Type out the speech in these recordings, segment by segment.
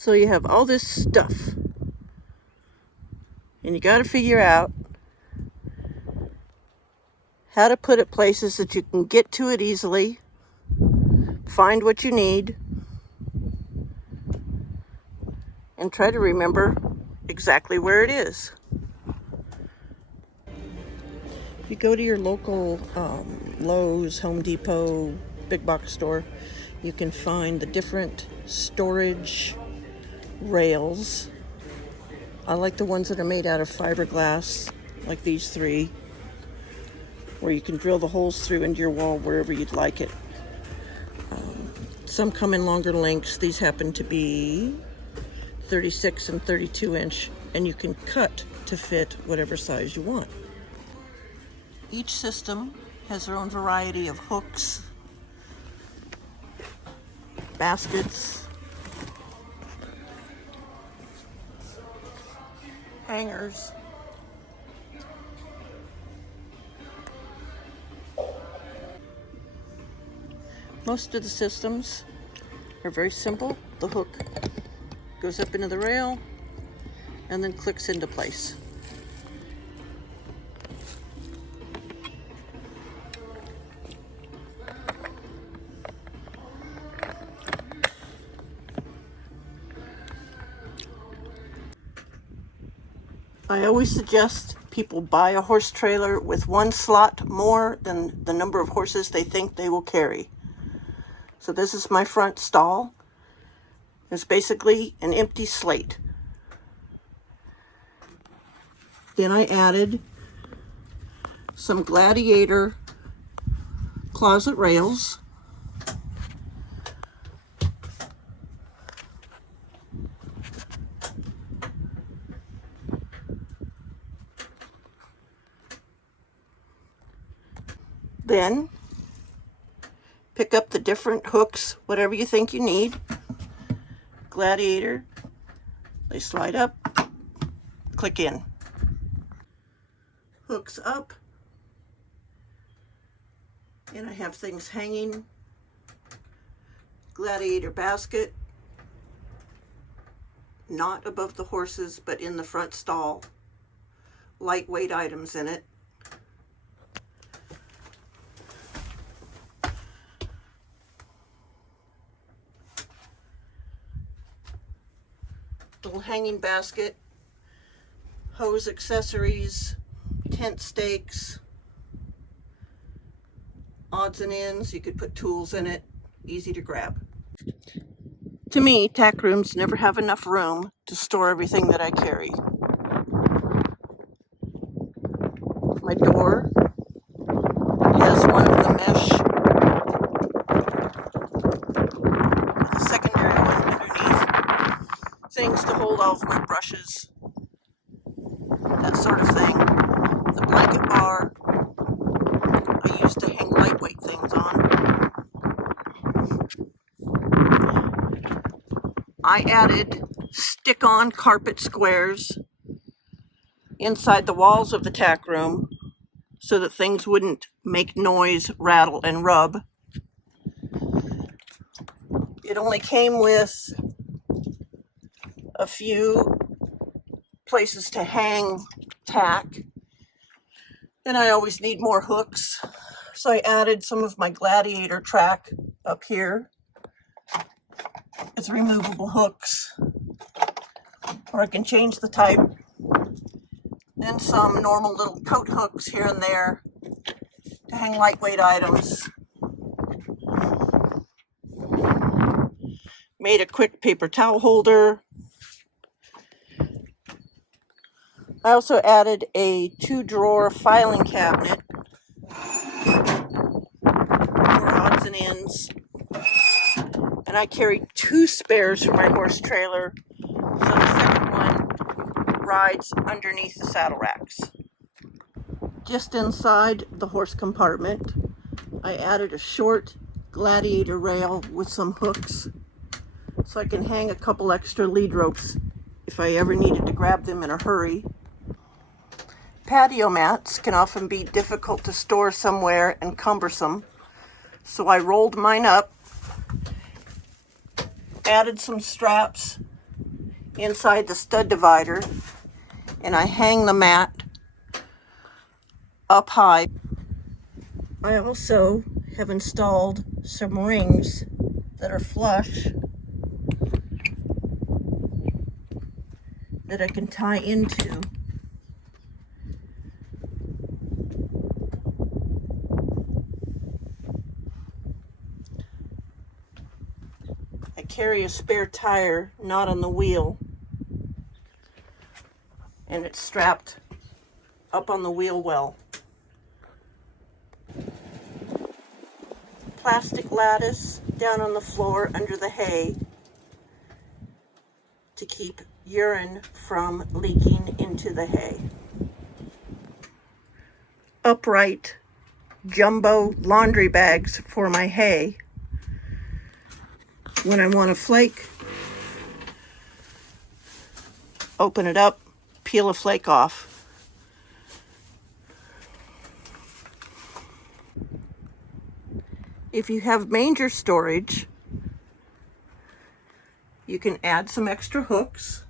So you have all this stuff, and you got to figure out how to put it places that you can get to it easily, find what you need, and try to remember exactly where it is. If you go to your local Lowe's, Home Depot, big box store, you can find the different storage rails. I like the ones that are made out of fiberglass, like these three, where you can drill the holes through into your wall wherever you'd like it. Some come in longer lengths. These happen to be 36 and 32 inch, and you can cut to fit whatever size you want. Each system has their own variety of hooks, baskets, hangers. Most of the systems are very simple. The hook goes up into the rail and then clicks into place. I always suggest people buy a horse trailer with one slot more than the number of horses they think they will carry. So this is my front stall. It's basically an empty slate. Then I added some Gladiator closet rails. Then pick up the different hooks, whatever you think you need. Gladiator, they slide up, click in. Hooks up, and I have things hanging. Gladiator basket, not above the horses, but in the front stall. Lightweight items in it. Little hanging basket, hose accessories, tent stakes, odds and ends. You could put tools in it, easy to grab. To me, tack rooms never have enough room to store everything that I carry. My door has one of the mesh with a secondary one underneath. Things to hold all of my brushes, that sort of thing. The blanket bar I use to hang lightweight things on. I added stick-on carpet squares inside the walls of the tack room so that things wouldn't make noise, rattle, and rub. It only came with a few places to hang tack, and I always need more hooks, so I added some of my Gladiator track up here. It's removable hooks, or I can change the type. Then some normal little coat hooks here and there to hang lightweight items. Made a quick paper towel holder. I also added a 2-drawer filing cabinet for odds and ends. And I carried 2 spares for my horse trailer, so the second one rides underneath the saddle racks. Just inside the horse compartment, I added a short Gladiator rail with some hooks, so I can hang a couple extra lead ropes if I ever needed to grab them in a hurry. Patio mats can often be difficult to store somewhere and cumbersome, so I rolled mine up, added some straps inside the stud divider, and I hang the mat up high. I also have installed some rings that are flush that I can tie into. I carry a spare tire not on the wheel, and it's strapped up on the wheel well. Plastic lattice down on the floor under the hay to keep urine from leaking into the hay. Upright jumbo laundry bags for my hay. When I want to flake, open it up, peel a flake off. If you have manger storage, you can add some extra hooks.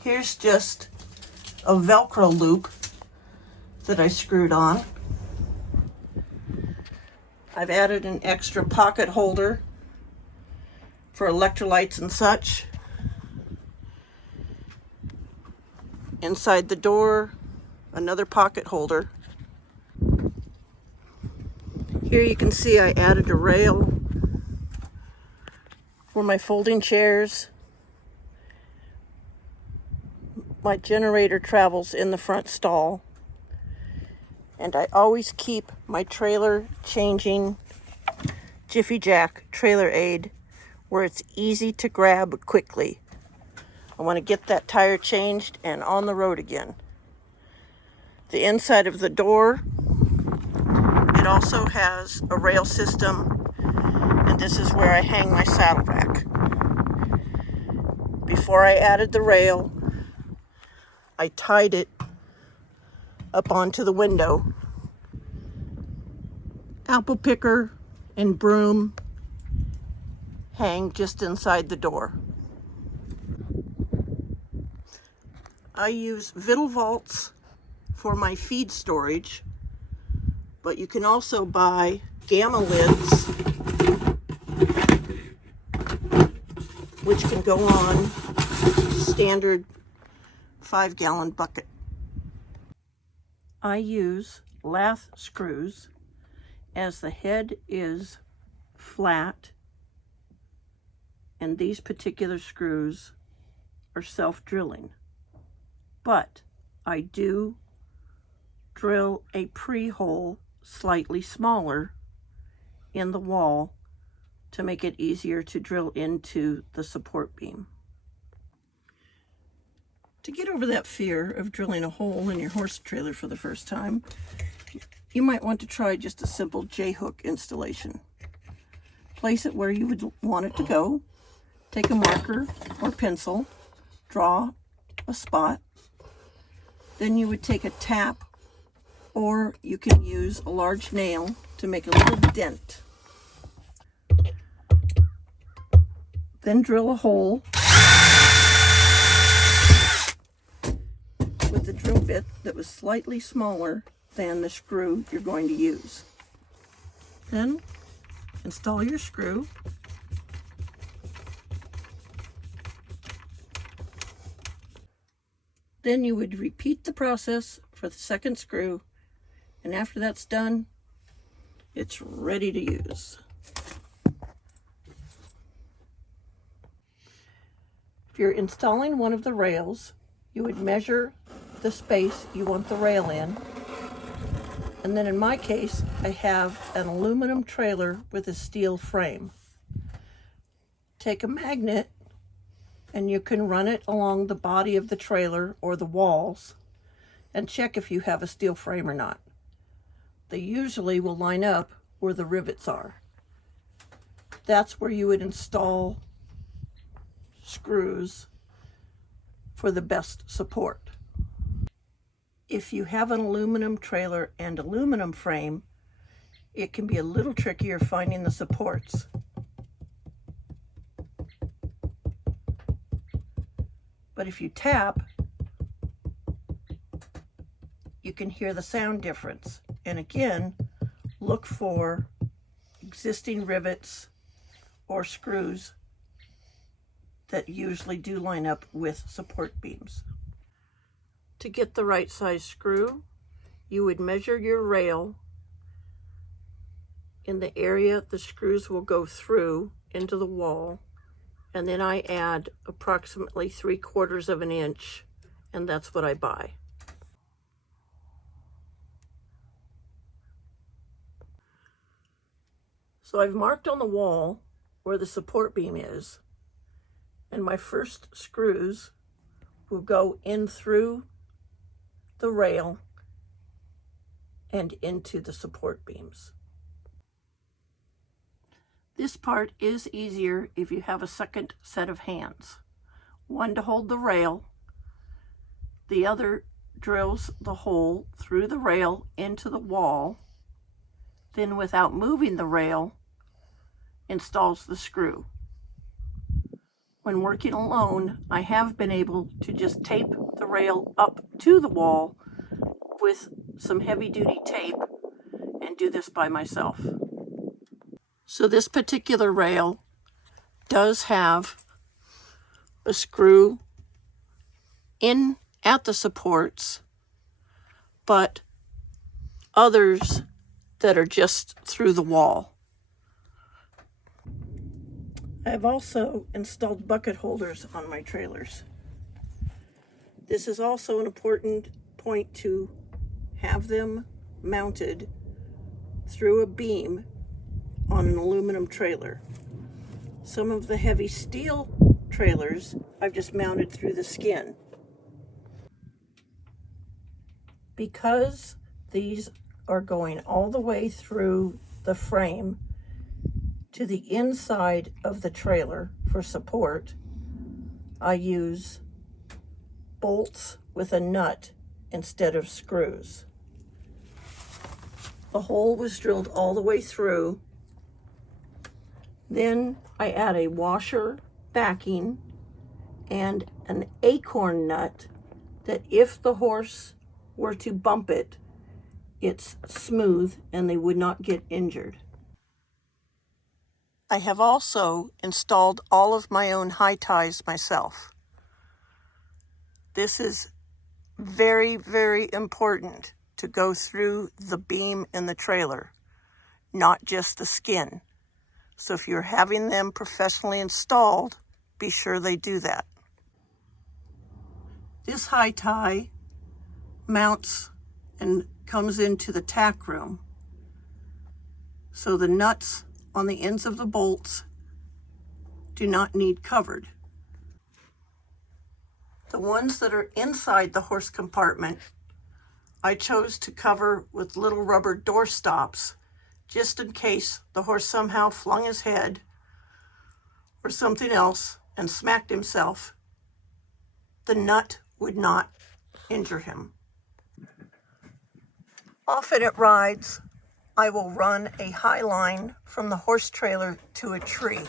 Here's just a Velcro loop that I screwed on. I've added an extra pocket holder for electrolytes and such. Inside the door, another pocket holder. Here you can see I added a rail for my folding chairs. My generator travels in the front stall. And I always keep my trailer changing Jiffy Jack trailer aid where it's easy to grab quickly. I want to get that tire changed and on the road again. The inside of the door, it also has a rail system, and this is where I hang my saddle rack. Before I added the rail, I tied it up onto the window. Apple picker and broom hang just inside the door. I use Vittle vaults for my feed storage, but you can also buy gamma lids, which can go on standard 5-gallon bucket. I use lath screws as the head is flat, and these particular screws are self-drilling. But I do drill a pre-hole slightly smaller in the wall to make it easier to drill into the support beam. To get over that fear of drilling a hole in your horse trailer for the first time, you might want to try just a simple J-hook installation. Place it where you would want it to go. Take a marker or pencil, draw a spot. Then you would take a tap, or you can use a large nail to make a little dent. Then drill a hole with the drill bit that was slightly smaller than the screw you're going to use. Then install your screw. Then you would repeat the process for the second screw, and after that's done, it's ready to use. If you're installing one of the rails, you would measure the space you want the rail in. And then in my case, I have an aluminum trailer with a steel frame. Take a magnet and you can run it along the body of the trailer or the walls and check if you have a steel frame or not. They usually will line up where the rivets are. That's where you would install screws for the best support. If you have an aluminum trailer and aluminum frame, it can be a little trickier finding the supports. But if you tap, you can hear the sound difference. And again, look for existing rivets or screws that usually do line up with support beams. To get the right size screw, you would measure your rail in the area the screws will go through into the wall, and then I add approximately 3/4 of an inch, and that's what I buy. So I've marked on the wall where the support beam is, and my first screws will go in through the rail and into the support beams. This part is easier if you have a second set of hands. One to hold the rail, the other drills the hole through the rail into the wall, then without moving the rail, installs the screw. When working alone, I have been able to just tape the rail up to the wall with some heavy-duty tape and do this by myself. So this particular rail does have a screw in at the supports, but others that are just through the wall. I've also installed bucket holders on my trailers. This is also an important point, to have them mounted through a beam on an aluminum trailer. Some of the heavy steel trailers I've just mounted through the skin. Because these are going all the way through the frame to the inside of the trailer for support, I use bolts with a nut instead of screws. The hole was drilled all the way through. Then I add a washer backing and an acorn nut that if the horse were to bump it, it's smooth and they would not get injured. I have also installed all of my own high ties myself. This is very, very important to go through the beam in the trailer, not just the skin. So if you're having them professionally installed, be sure they do that. This high tie mounts and comes into the tack room. So the nuts on the ends of the bolts do not need covered. The ones that are inside the horse compartment, I chose to cover with little rubber door stops, just in case the horse somehow flung his head or something else and smacked himself. The nut would not injure him. Often at rides, I will run a high line from the horse trailer to a tree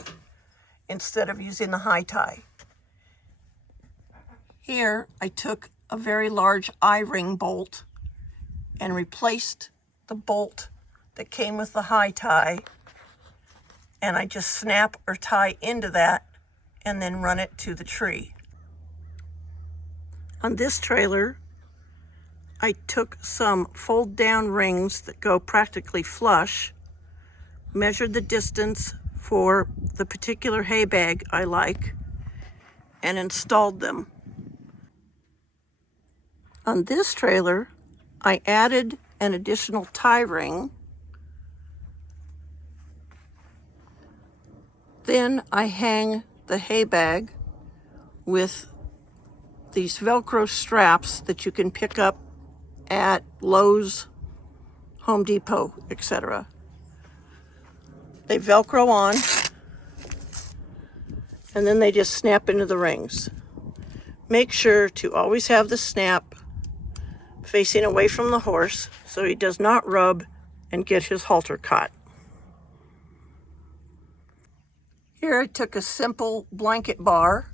instead of using the high tie. Here, I took a very large I-ring bolt and replaced the bolt that came with the high tie, and I just snap or tie into that and then run it to the tree. On this trailer, I took some fold-down rings that go practically flush, measured the distance for the particular hay bag I like, and installed them. On this trailer, I added an additional tie ring. Then I hang the hay bag with these Velcro straps that you can pick up at Lowe's, Home Depot, etc. They Velcro on, and then they just snap into the rings. Make sure to always have the snap facing away from the horse so he does not rub and get his halter caught. Here I took a simple blanket bar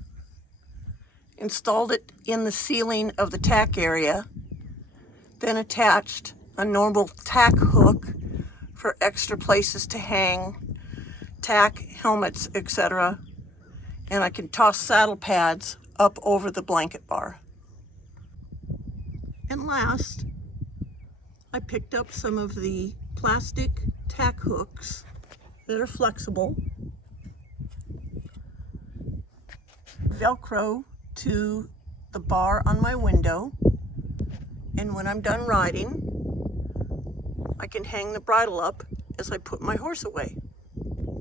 installed it in the ceiling of the tack area, then attached a normal tack hook for extra places to hang tack, helmets, etc. And I can toss saddle pads up over the blanket bar. And last, I picked up some of the plastic tack hooks that are flexible, Velcro to the bar on my window, and when I'm done riding, I can hang the bridle up as I put my horse away.